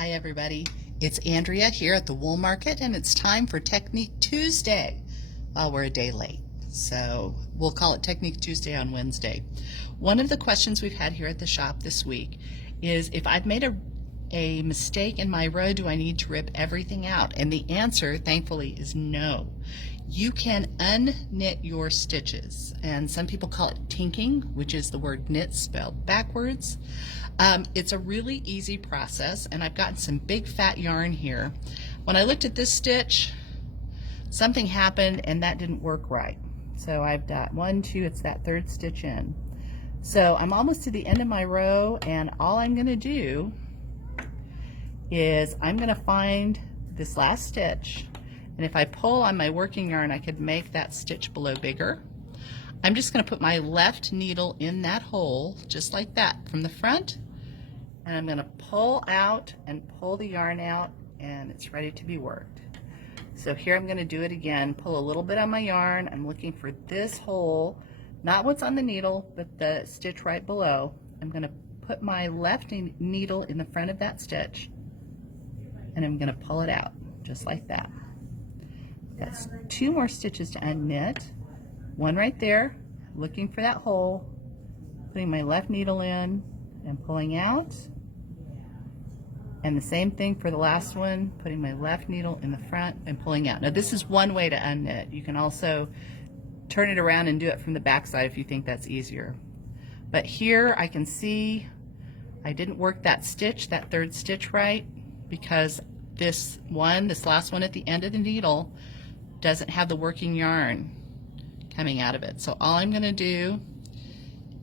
Hi everybody, it's Andrea here at the Wool Market, and it's time for Technique Tuesday. Well, we're a day late, so we'll call it Technique Tuesday on Wednesday. One of the questions we've had here at the shop this week is if I've made a mistake in my row, do I need to rip everything out? And the answer, thankfully, is no. You can unknit your stitches, and some people call it tinking, which is the word knit spelled backwards. It's a really easy process, and I've gotten some big fat yarn here. When I looked at this stitch, something happened and that didn't work right. So I've got 1, 2, it's that third stitch in. So I'm almost to the end of my row, and all I'm going to do is I'm going to find this last stitch, and if I pull on my working yarn I could make that stitch below bigger. I'm just going to put my left needle in that hole just like that from the front, and I'm going to pull out and pull the yarn out, and it's ready to be worked. So here I'm going to do it again, pull a little bit on my yarn. I'm looking for this hole, not what's on the needle but the stitch right below. I'm going to put my left needle in the front of that stitch, and I'm going to pull it out just like that. That's 2 more stitches to unknit. One right there, looking for that hole, putting my left needle in and pulling out. And the same thing for the last one, putting my left needle in the front and pulling out. Now this is one way to unknit. You can also turn it around and do it from the back side if you think that's easier. But here I can see I didn't work that stitch, that third stitch right, because this last one at the end of the needle doesn't have the working yarn coming out of it. So all I'm going to do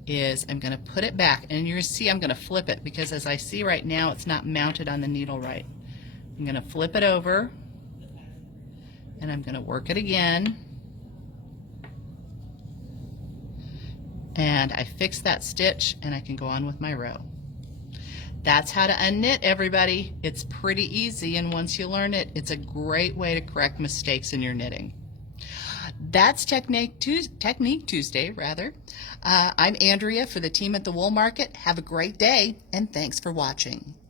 is I'm going to put it back, and you're going to see I'm going to flip it because as I see right now it's not mounted on the needle right. I'm going to flip it over and I'm going to work it again, and I fix that stitch and I can go on with my row. That's how to unknit, everybody. It's pretty easy, and once you learn it, it's a great way to correct mistakes in your knitting. That's Technique Tuesday, rather. I'm Andrea for the team at the Wool Market. Have a great day, and thanks for watching.